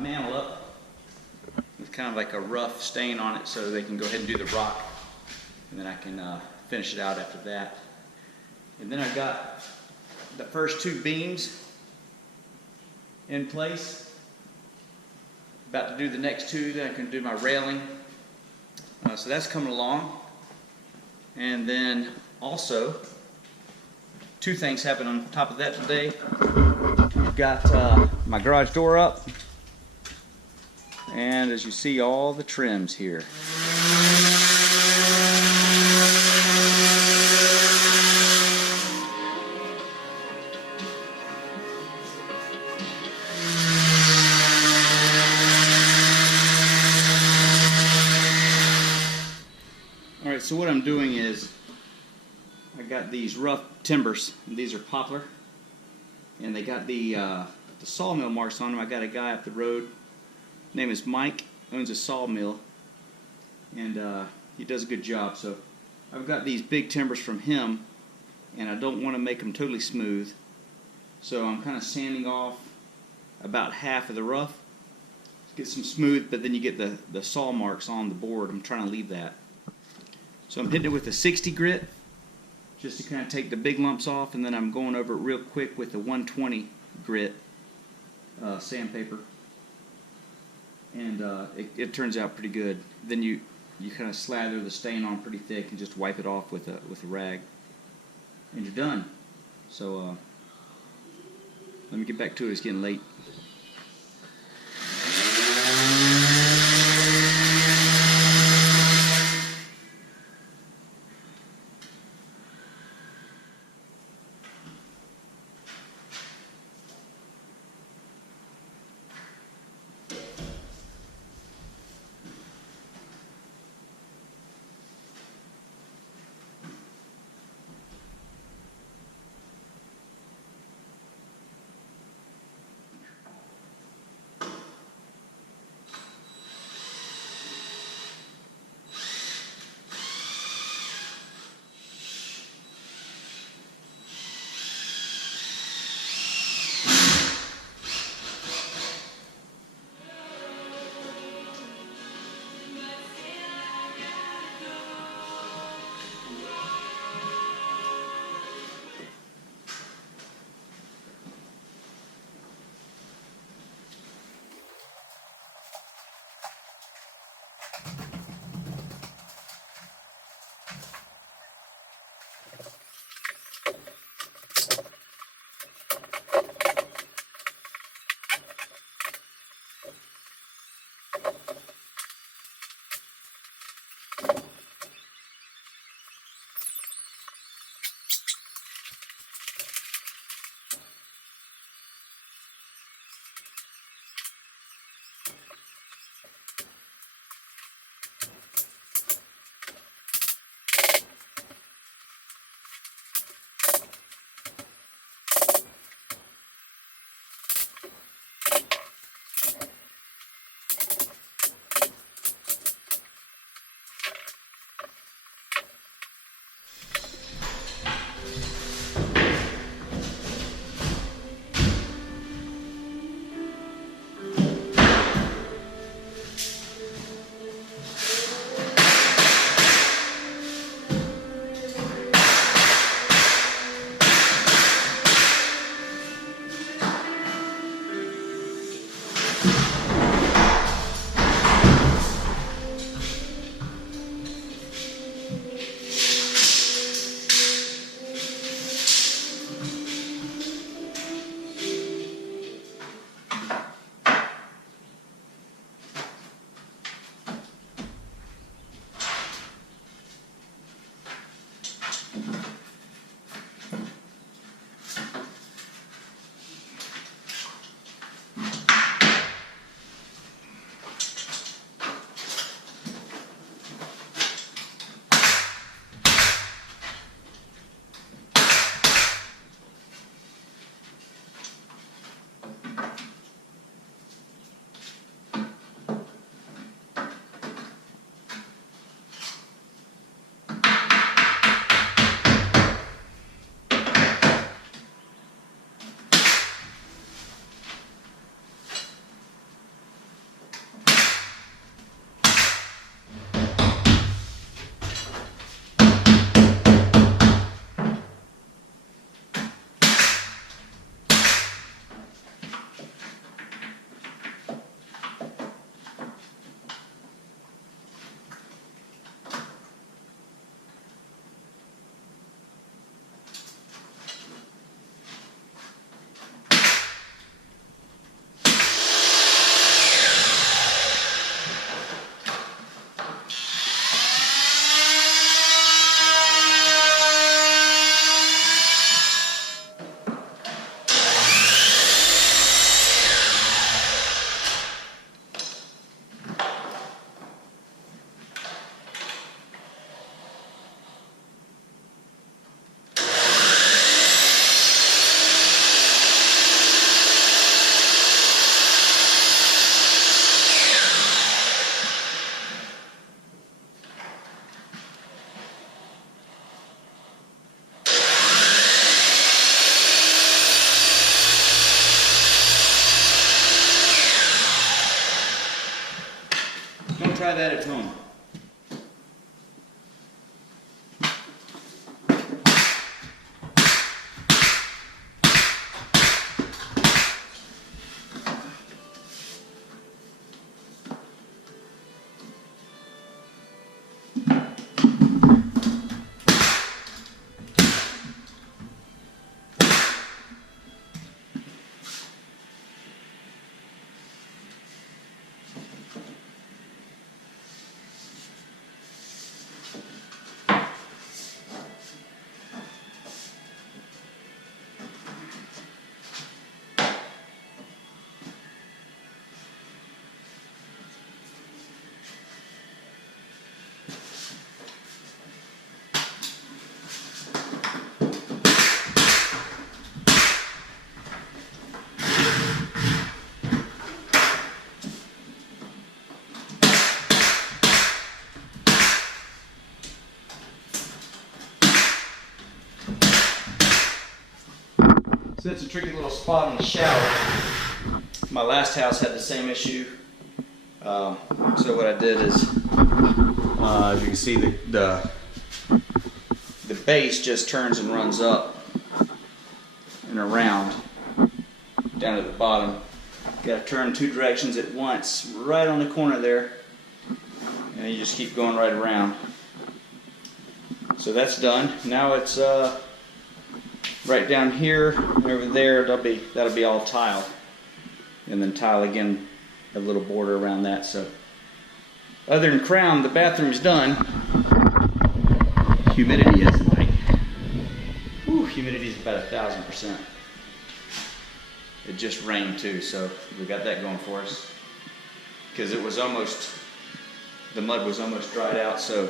mantle up with kind of like a rough stain on it so they can go ahead and do the rock, and then I can finish it out after that. And then I've got the first two beams in place. About to do the next two, then I can do my railing. So that's coming along. And then also, two things happened on top of that today. Got my garage door up, and as you see, all the trims here. Alright, so what I'm doing is I got these rough timbers, and these are poplar, and they got the sawmill marks on them. I got a guy up the road, his name is Mike, owns a sawmill, and he does a good job. So I've got these big timbers from him, and I don't want to make them totally smooth, so I'm kind of sanding off about half of the rough to get some smooth, but then you get the saw marks on the board. I'm trying to leave that. So I'm hitting it with a 60 grit just to kind of take the big lumps off, and then I'm going over it real quick with the 120 grit sandpaper, and it turns out pretty good. Then you kind of slather the stain on pretty thick and just wipe it off with a rag, and you're done. So let me get back to it. It's getting late. try that at home. So that's a tricky little spot in the shower. My last house had the same issue. So what I did is, as you can see, the base just turns and runs up and around down at the bottom. Got to turn 2 directions at once, right on the corner there, and then you just keep going right around. So that's done. Now it's right down here, over there. That'll be all tile, and then tile again, a little border around that. So other than crown, the bathroom's done. Humidity is like, humidity is about 1,000%. It just rained too, so we got that going for us. Because it was almost, the mud was almost dried out, so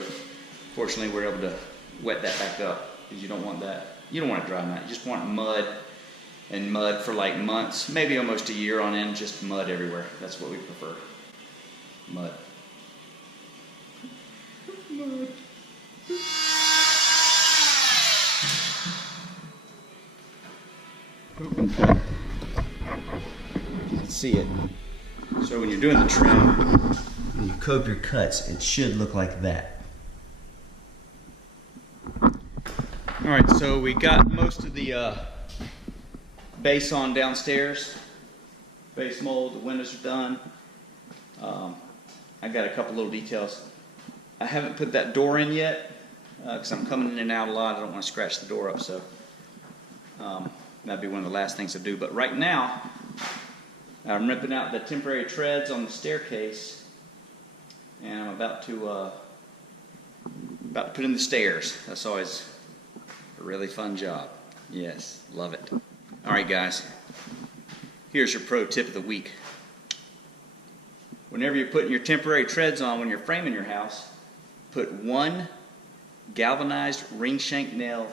fortunately we're able to wet that back up, because you don't want that. You don't want it dry mud. You just want mud and mud for like months, maybe almost a year on end, just mud everywhere. That's what we prefer. Mud. Mud. Okay. You can see it. So when you're doing the trim, when you cope your cuts, it should look like that. Alright, so we got most of the base on downstairs. Base mold, the windows are done. I got a couple little details. I haven't put that door in yet because I'm coming in and out a lot. I don't want to scratch the door up, so that'd be one of the last things I do. But right now, I'm ripping out the temporary treads on the staircase, and I'm about to put in the stairs. That's always a really fun job. Yes, love it. All right, guys. Here's your pro tip of the week. Whenever you're putting your temporary treads on when you're framing your house, put 1 galvanized ring shank nail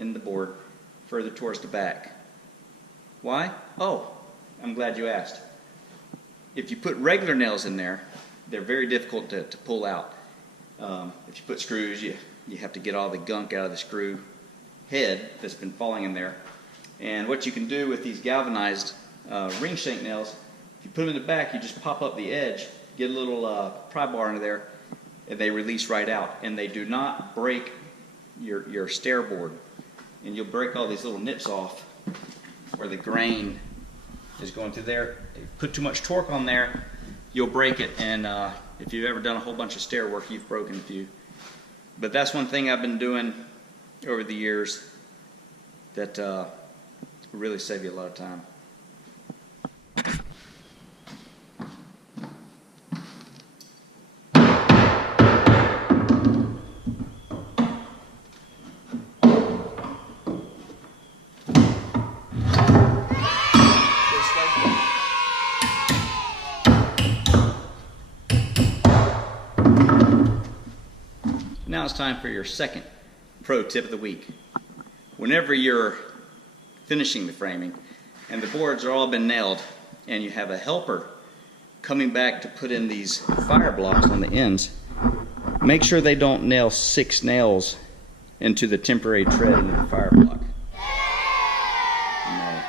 in the board further towards the back. Why? Oh, I'm glad you asked. If you put regular nails in there, they're very difficult to pull out. If you put screws, you have to get all the gunk out of the screw head that's been falling in there. And what you can do with these galvanized ring shank nails, if you put them in the back, you just pop up the edge, get a little pry bar into there, and they release right out. And they do not break your stair board. And you'll break all these little nips off where the grain is going through there. If you put too much torque on there, you'll break it. And if you've ever done a whole bunch of stair work, you've broken a few. But that's one thing I've been doing over the years that will really save you a lot of time. Now it's time for your second pro tip of the week. Whenever you're finishing the framing and the boards are all been nailed and you have a helper coming back to put in these fire blocks on the ends, make sure they don't nail 6 nails into the temporary tread into the fire block. No.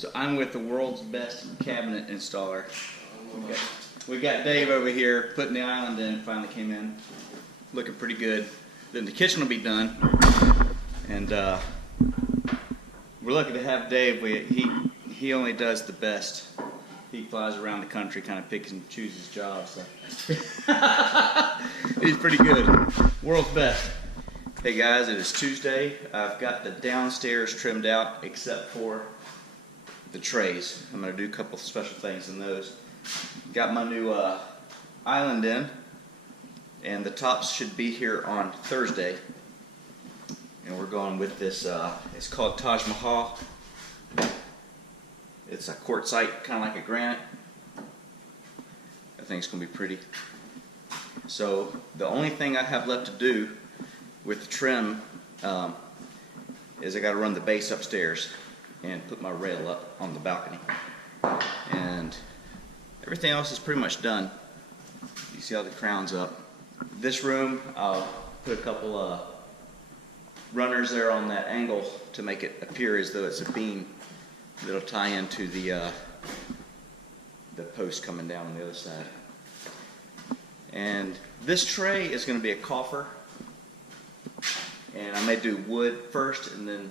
So I'm with the world's best cabinet installer. We got Dave over here putting the island in. Finally came in, looking pretty good. Then the kitchen will be done, and we're lucky to have Dave. He only does the best. He flies around the country, kind of picks and chooses jobs. So. He's pretty good. World's best. Hey guys, it is Tuesday. I've got the downstairs trimmed out except for the trays. I'm going to do a couple special things in those. Got my new island in, and the tops should be here on Thursday. And we're going with this, it's called Taj Mahal. It's a quartzite, kind of like a granite. I think it's going to be pretty. So the only thing I have left to do with the trim is I got to run the base upstairs and put my rail up on the balcony. And everything else is pretty much done. You see all the crowns up. This room, I'll put a couple runners there on that angle to make it appear as though it's a beam that'll tie into the post coming down on the other side. And this tray is going to be a coffer. And I may do wood first and then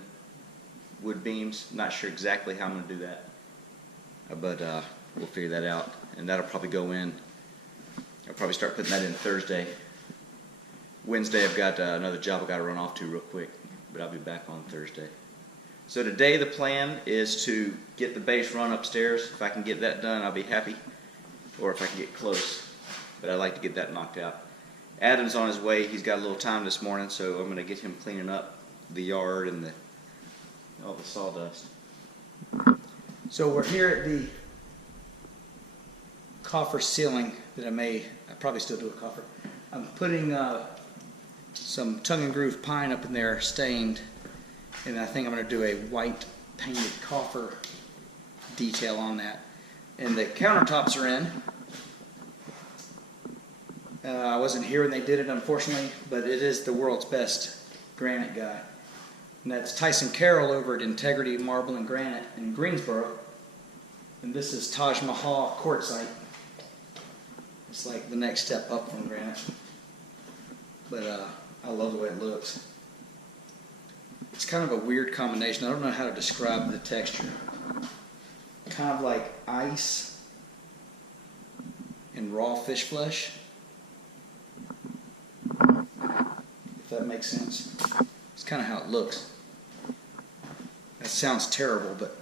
wood beams. Not sure exactly how I'm going to do that. But we'll figure that out. And that'll probably go in. I'll probably start putting that in Thursday. Wednesday I've got another job I've got to run off to real quick. But I'll be back on Thursday. So today the plan is to get the base run upstairs. If I can get that done, I'll be happy. Or if I can get close. But I'd like to get that knocked out. Adam's on his way. He's got a little time this morning, so I'm going to get him cleaning up the yard and all the sawdust. So we're here at the coffer ceiling that I probably still do a coffer. I'm putting some tongue and groove pine up in there, stained, and I think I'm going to do a white painted coffer detail on that. And the countertops are in. I wasn't here when they did it, unfortunately, but it is the world's best granite guy. And that's Tyson Carroll over at Integrity Marble and Granite in Greensboro. And this is Taj Mahal quartzite. It's like the next step up from granite. But I love the way it looks. It's kind of a weird combination. I don't know how to describe the texture. Kind of like ice and raw fish flesh. If that makes sense. It's kind of how it looks. That sounds terrible, but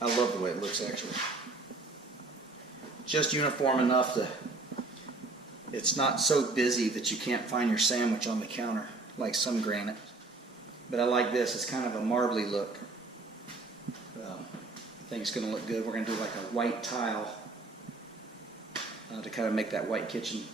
I love the way it looks actually. Just uniform enough that it's not so busy that you can't find your sandwich on the counter like some granite. But I like this. It's kind of a marbly look. I think it's going to look good. We're going to do like a white tile to kind of make that white kitchen.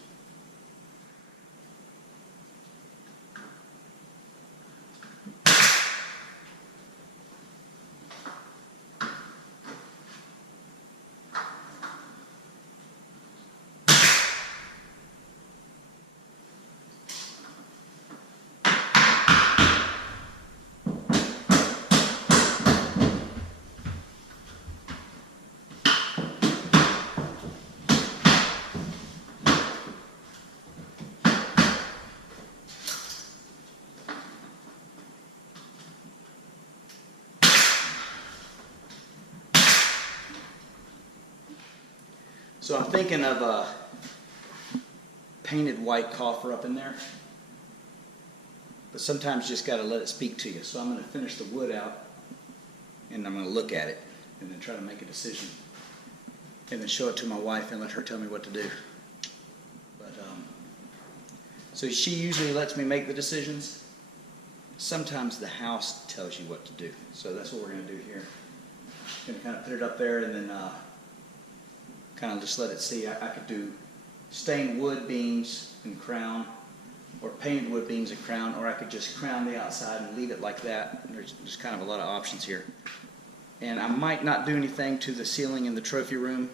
So I'm thinking of a painted white coffer up in there. But sometimes you just got to let it speak to you. So I'm going to finish the wood out, and I'm going to look at it, and then try to make a decision. And then show it to my wife and let her tell me what to do. But so she usually lets me make the decisions. Sometimes the house tells you what to do. So that's what we're going to do here. Going to kind of put it up there and then kind of just let it see. I could do stained wood beams and crown, or painted wood beams and crown, or I could just crown the outside and leave it like that. There's kind of a lot of options here. And I might not do anything to the ceiling in the trophy room.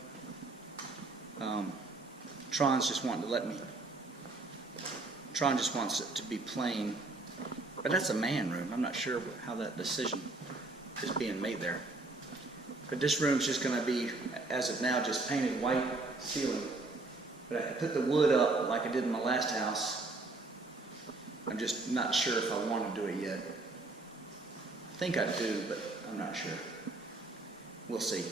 Tron's just wanting to let me. Tron just wants it to be plain. But that's a man room. I'm not sure how that decision is being made there. But this room's just going to be, as of now, just painted white ceiling. But I put the wood up like I did in my last house. I'm just not sure if I want to do it yet. I think I do, but I'm not sure. We'll see.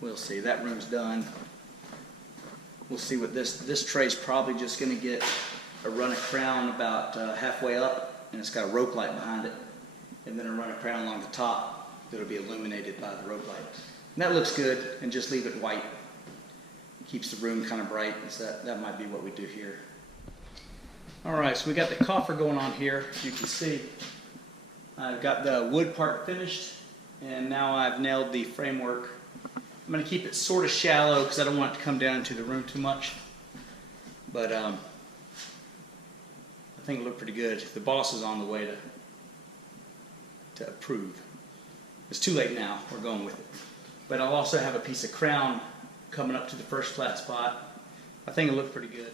We'll see. That room's done. We'll see what this tray's probably just going to get a run of crown about halfway up, and it's got a rope light behind it, and then a run of crown along the top that'll be illuminated by the rope light. And that looks good, and just leave it white. It keeps the room kind of bright, so that might be what we do here. All right, so we got the coffer going on here. You can see I've got the wood part finished, and now I've nailed the framework. I'm going to keep it sort of shallow because I don't want it to come down into the room too much. But I think it looked pretty good. The boss is on the way to approve. It's too late now. We're going with it. But I'll also have a piece of crown coming up to the first flat spot. I think it looked pretty good.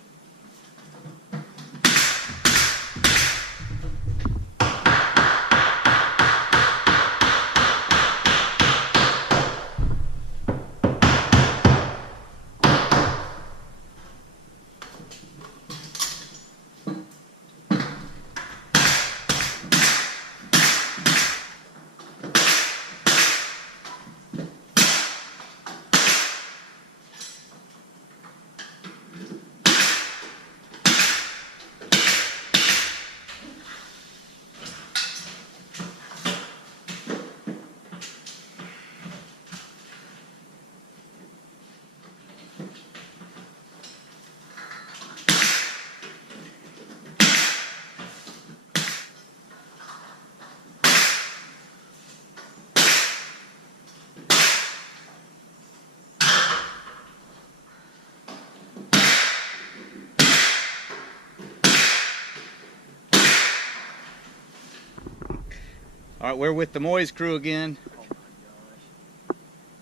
All right, we're with the Moyes crew again. Oh my gosh.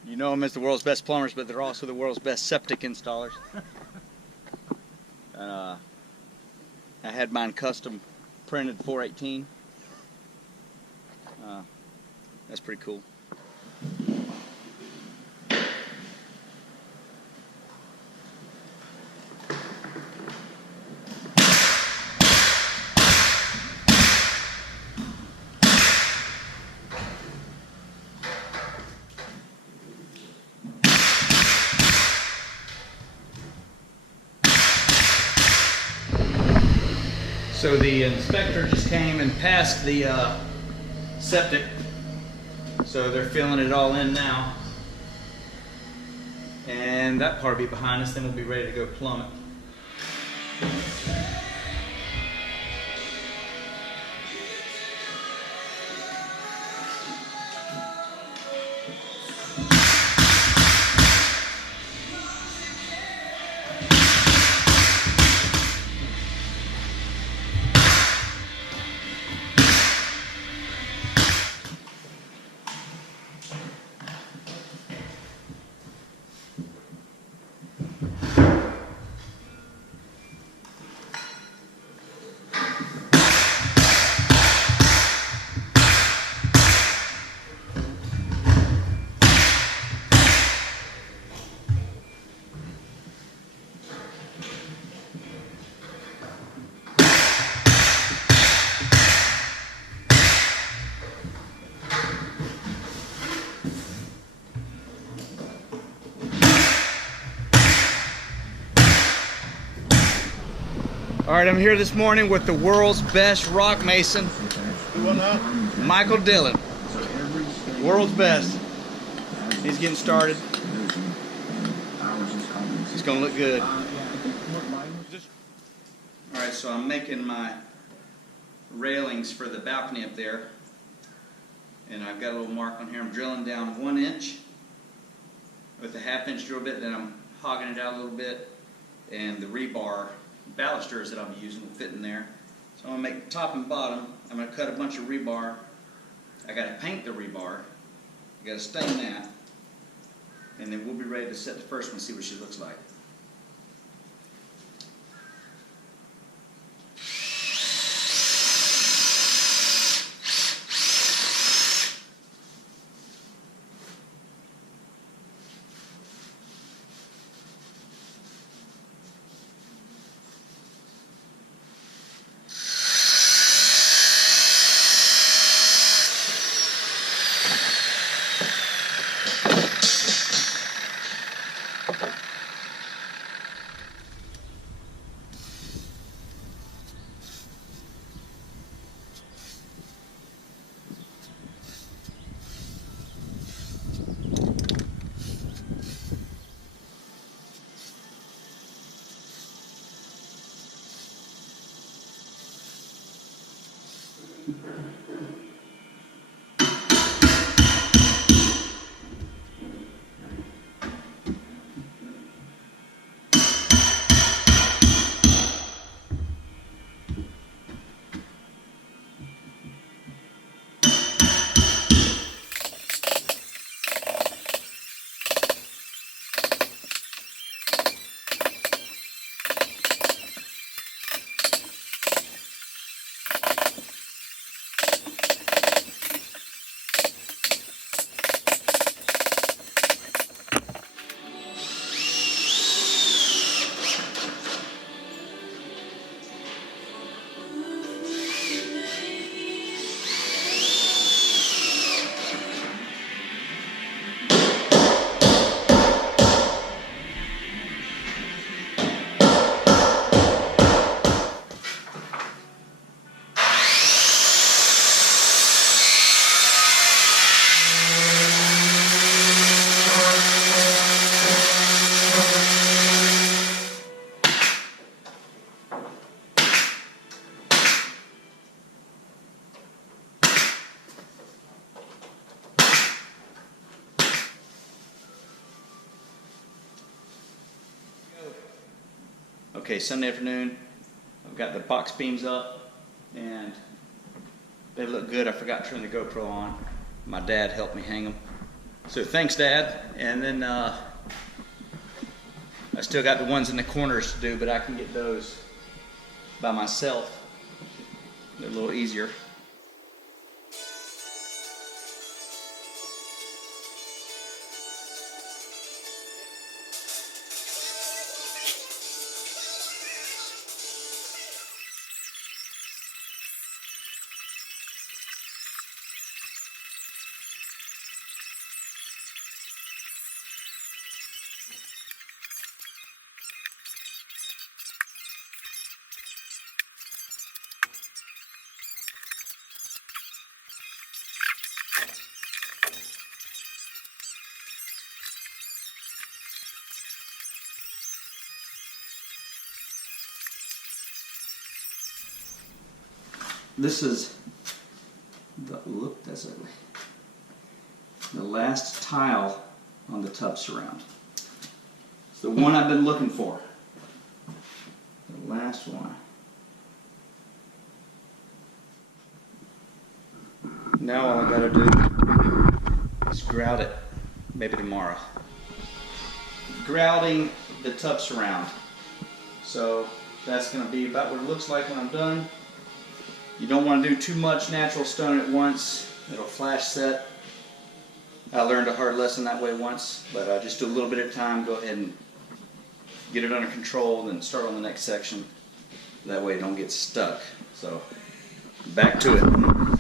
You know them as the world's best plumbers, but they're also the world's best septic installers. I had mine custom printed 418. That's pretty cool. So the inspector just came and passed the septic, so they're filling it all in now, and that part will be behind us. Then we'll be ready to go plumb it. All right, I'm here this morning with the world's best rock mason, Michael Dillon. World's best. He's getting started. It's gonna look good. All right, so I'm making my railings for the balcony up there, and I've got a little mark on here. I'm drilling down 1 inch with a 1/2 inch drill bit, then I'm hogging it out a little bit, and the rebar balusters that I'll be using will fit in there. So I'm going to make top and bottom. I'm going to cut a bunch of rebar. I got to paint the rebar. I got to stain that, and then we'll be ready to set the first one and see what she looks like. Okay, Sunday afternoon, I've got the box beams up and they look good. I forgot to turn the GoPro on. My dad helped me hang them. So thanks, Dad. And then I still got the ones in the corners to do, but I can get those by myself. They're a little easier. This is that's ugly. The last tile on the tub surround. It's the one I've been looking for. The last one. Now all I gotta do is grout it, maybe tomorrow. Grouting the tub surround. So that's gonna be about what it looks like when I'm done. You don't want to do too much natural stone at once. It'll flash set. I learned a hard lesson that way once, but just do a little bit at a time. Go ahead and get it under control, then start on the next section. That way it don't get stuck. So back to it.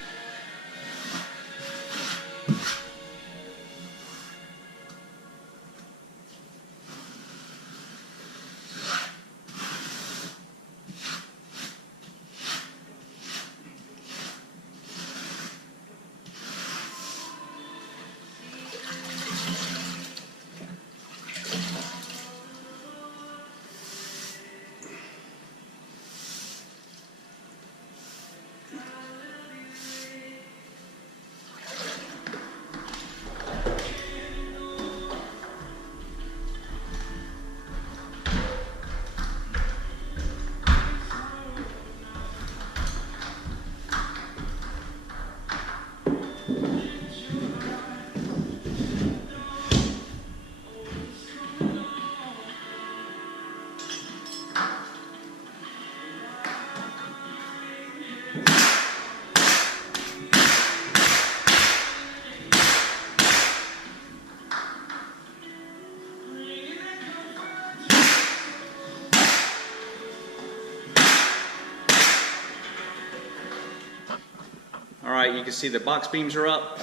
Alright, you can see the box beams are up.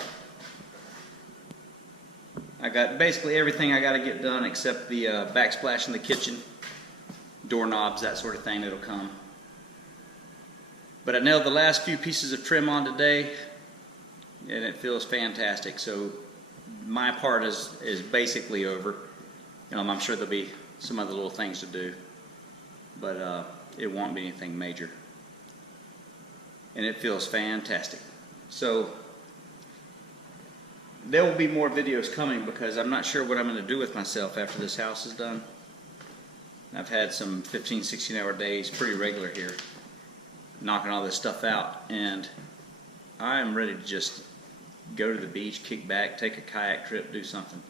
I got basically everything I got to get done except the backsplash in the kitchen, doorknobs, that sort of thing that'll come. But I nailed the last few pieces of trim on today and it feels fantastic. So my part is basically over. I'm sure there'll be some other little things to do, but it won't be anything major. And it feels fantastic. So there will be more videos coming because I'm not sure what I'm going to do with myself after this house is done. I've had some 15, 16-hour days pretty regular here, knocking all this stuff out, and I am ready to just go to the beach, kick back, take a kayak trip, do something.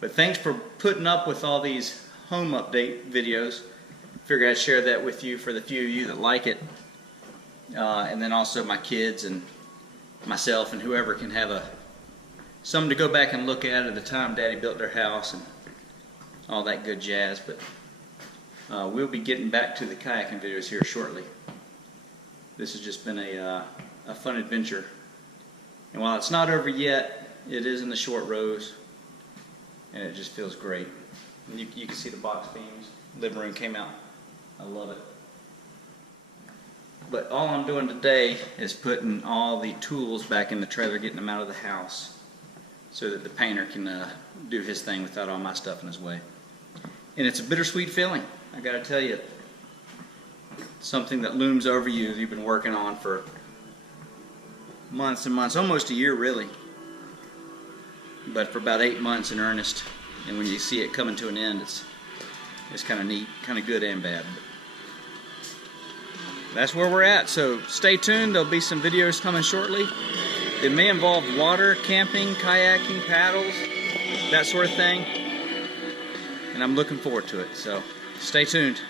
But thanks for putting up with all these home update videos. Figured I'd share that with you for the few of you that like it. And then also my kids and myself and whoever can have something to go back and look at the time Daddy built their house and all that good jazz. But we'll be getting back to the kayaking videos here shortly. This has just been a fun adventure. And while it's not over yet, it is in the short rows and it just feels great. And you can see the box beams. Living room came out. I love it. But all I'm doing today is putting all the tools back in the trailer, getting them out of the house so that the painter can do his thing without all my stuff in his way. And it's a bittersweet feeling, I gotta tell you. Something that looms over you that you've been working on for months and months, almost a year really, but for about 8 months in earnest. And when you see it coming to an end, it's kind of neat, kind of good and bad. that's where we're at. So stay tuned. There'll be some videos coming shortly. It may involve water, camping, kayaking, paddles, that sort of thing. And I'm looking forward to it. So stay tuned.